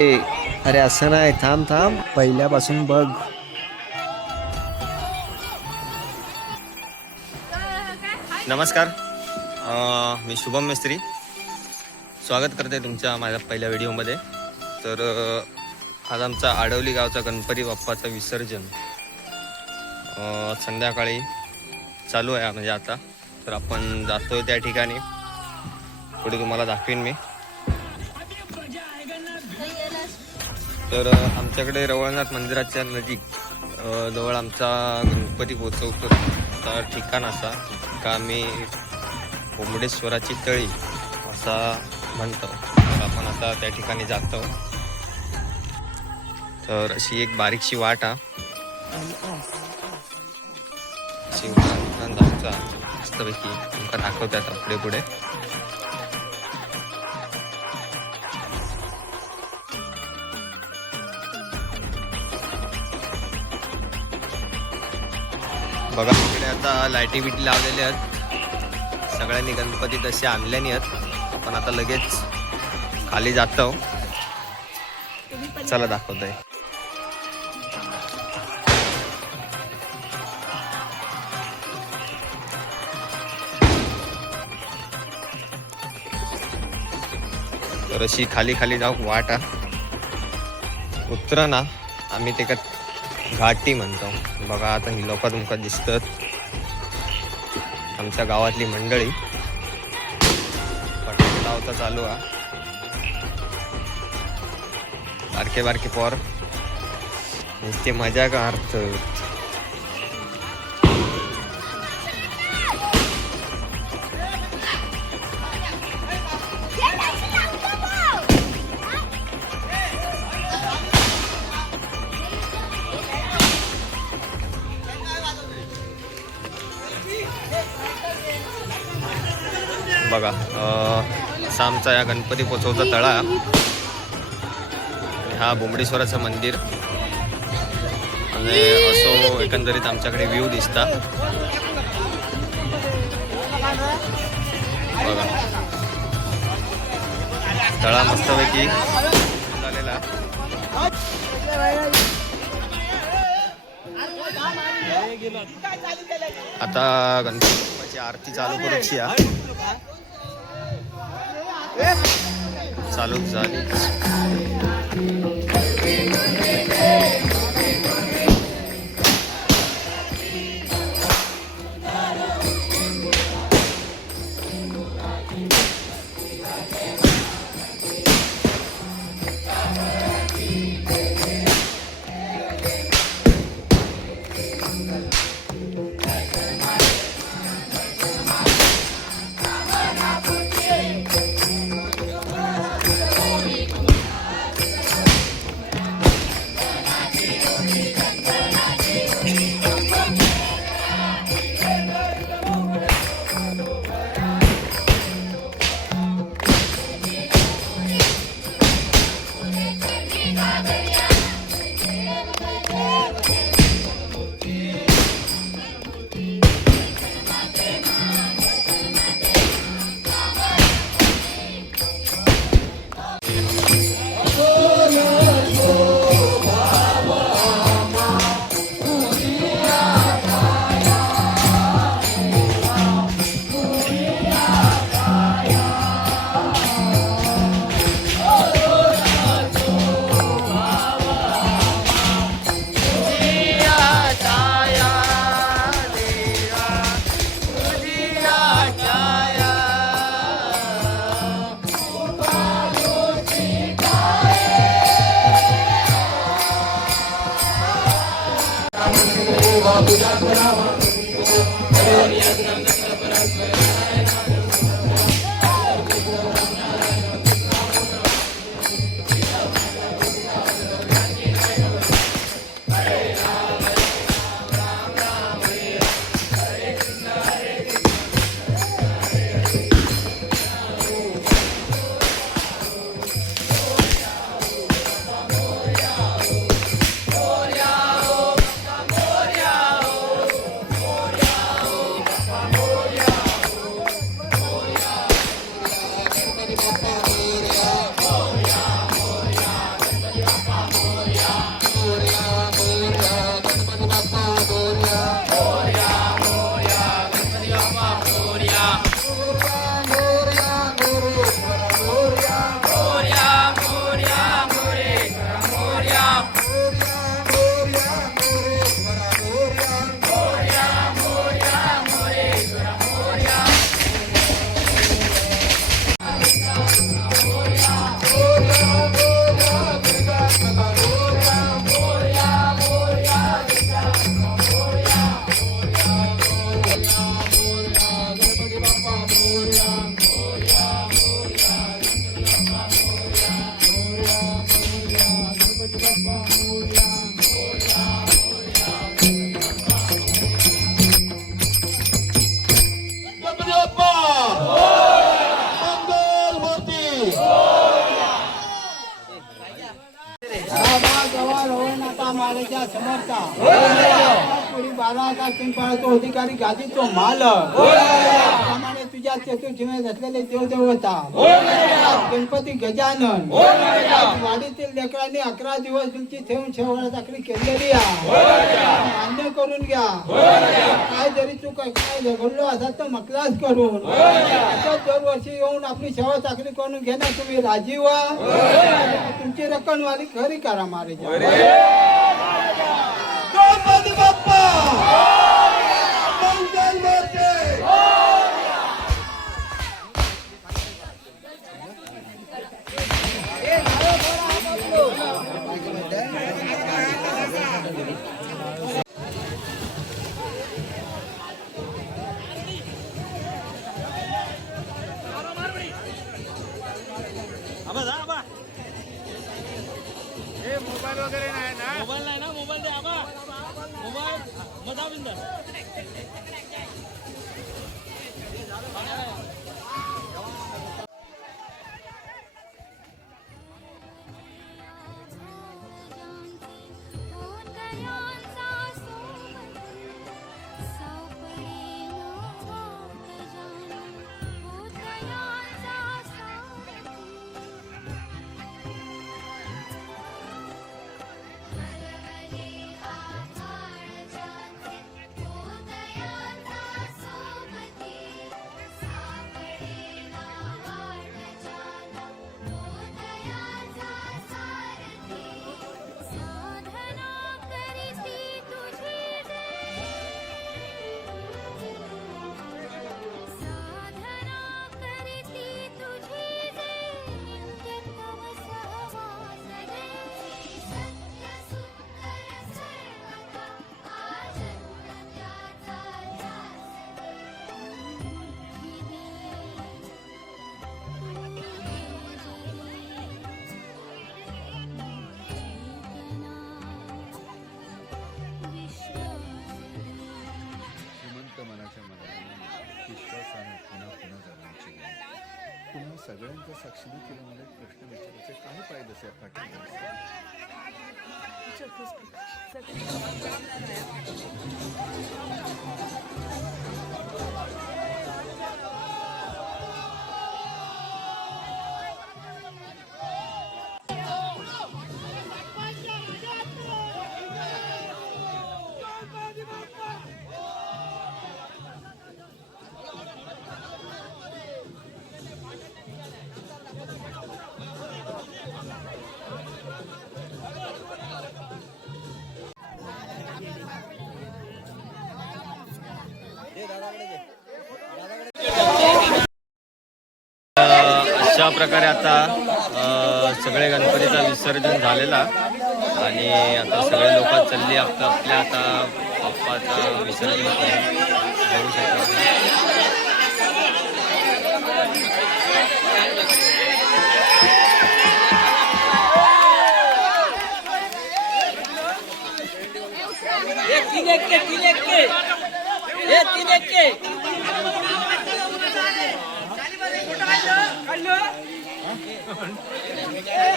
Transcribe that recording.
ए अरे असं नाही थांब थांब. पहिल्यापासून बघ. नमस्कार. अं, मी शुभम मिस्त्री. स्वागत करते तुमच्या माझ्या पहिल्या व्हिडिओमध्ये. तर अं, आज आमचा आडवली गावचा गणपती बाप्पाचं विसर्जन अं, संध्याकाळी चालू आहे म्हणजे आता. तर आपण जातोय त्या ठिकाणी. पुढे तुम्हाला दाखवीन मी. तर आमच्याकडे रवळनाथ मंदिराच्या नजीक जवळ आमचा गणपती पोचवतो तर ठिकाण असा का आम्ही कोंबडेश्वराची तळी असा म्हणतो. तर आपण आता त्या ठिकाणी जातो. तर अशी एक बारीकशी वाट हा. अशी उतरण जाऊचा मस्तपैकी तुमका दाखवतात पुढे पुढे बघा इकडे आता लाईटी बिटी लावलेले आहेत. सगळ्यांनी गणपती तसे आणल्यानी आहेत. आपण आता लगेच खाली जातो. चला दाखवत आहे तर अशी खाली खाली जाऊ वाट. उतरा ना. आम्ही ते घाटी म्हणतो. बघा आता ही लोक तुमका दिसतात. आमच्या गावातली मंडळी. फटाके लावता चालू हा. बारके बारके पोर. नुसते मजा करतात. बघा सामचा या गणपती पोचवचा तळा. हा बोंबडेश्वराचं मंदिर. आणि असो एकंदरीत आमच्याकडे व्ह्यू दिसता. बघा. तळा मस्तपैकी झालेला. आता गणपती बाप्पाची आरती चालू करूची हा चालूच झाली. Amém. Om Namah Shivaya. पुढे बारा हजार अधिकारी गादीचो मालक. त्याप्रमाणे तुझ्या जिवेंत असलेले देवदेवता. गणपती गजानन. वाडीतील लेकरांनी अकरा दिवस तुमची ठेवून शेवळ चाकरी केलेली मान्य करून घ्या. काय जरी चूक काय झगडलो असा तर मकलाच करून. असंच दरवर्षी येऊन आपली सेवा चाकरी करून घेणार तुम्ही राजी व्हा तुमची रक्कम वाली खरी करा मारे गणपती oyunda. सगळ्यांच्या साक्षीने तिला मला एक प्रश्न विचारायचे काय पाहिजे असे पाठीमागे अशा प्रकारे आता सगळे गणपतीचा विसर्जन झालेला. आणि आता सगळे लोक चालली आपल्या आपल्या आता बाप्पाचा विसर्जन बघू तीन एक के तीन एक के ये तीन एक के. Yeah.